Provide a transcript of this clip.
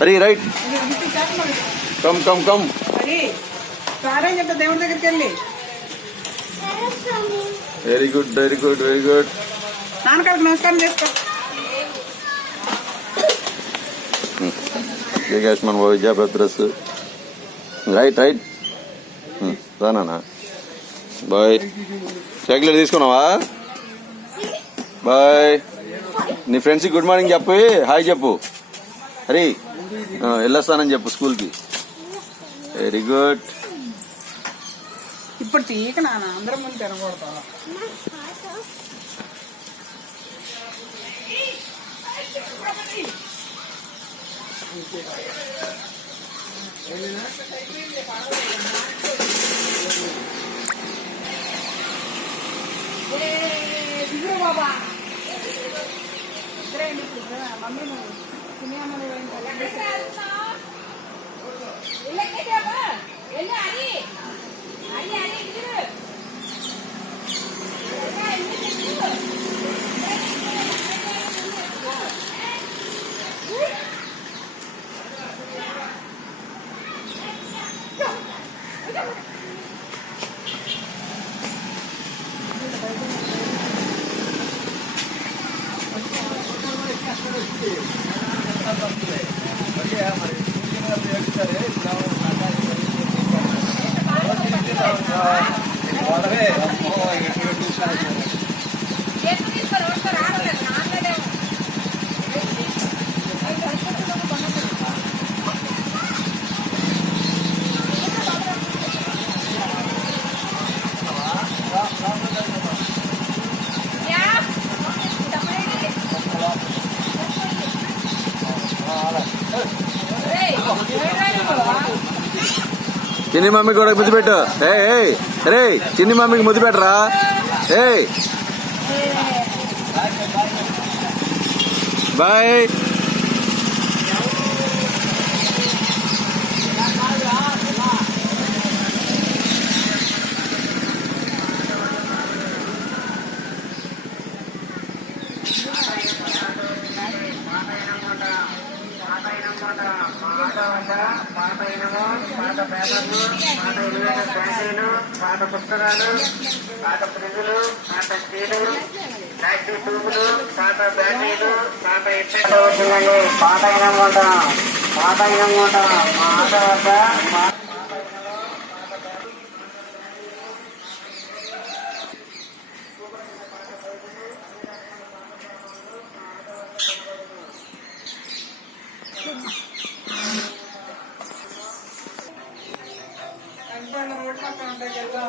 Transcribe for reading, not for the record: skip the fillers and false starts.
Hari right come come come. దేవుడి దగ్గరికి వెళ్ళి very good very good very good. నాన్నగారికి నమస్కారం చేసుకో. జయకాశ్మన్ విద్యాభద్రస్. Right right Rana bye. Chocolate తీసుకున్నావా? బాయ్. నీ ఫ్రెండ్స్కి గుడ్ మార్నింగ్ చెప్పు, హాయ్ చెప్పు. హరి వెళ్ళొస్తానని చెప్పు స్కూల్కి. Very good. ఇప్పుడు తీయక నాన్న, అందరం ముందు తినకూడదు. బాబా మమ్మీ చిన్ని మమ్మీకి కూడా ముద్దు పెట్టు. రే చిన్ని మమ్మీకి ముద్దు పెట్టరా. బాయ్. పాత పేపర్లు, పాత విలువైన బ్యాటరీలు, పాత పుస్తకాలు, పాత ఫ్రిడ్జ్లు, పాత స్టీలు, ప్లాస్టిక్ ట్యూబులు, పాత బ్యాటరీలు, పాత ఇతర వచ్చిందండి. పాత ఇనం మూట, పాత ఇనం మూట మా ఆట వద్ద. రోడ్ పక్కన ఉంటాయి కదా.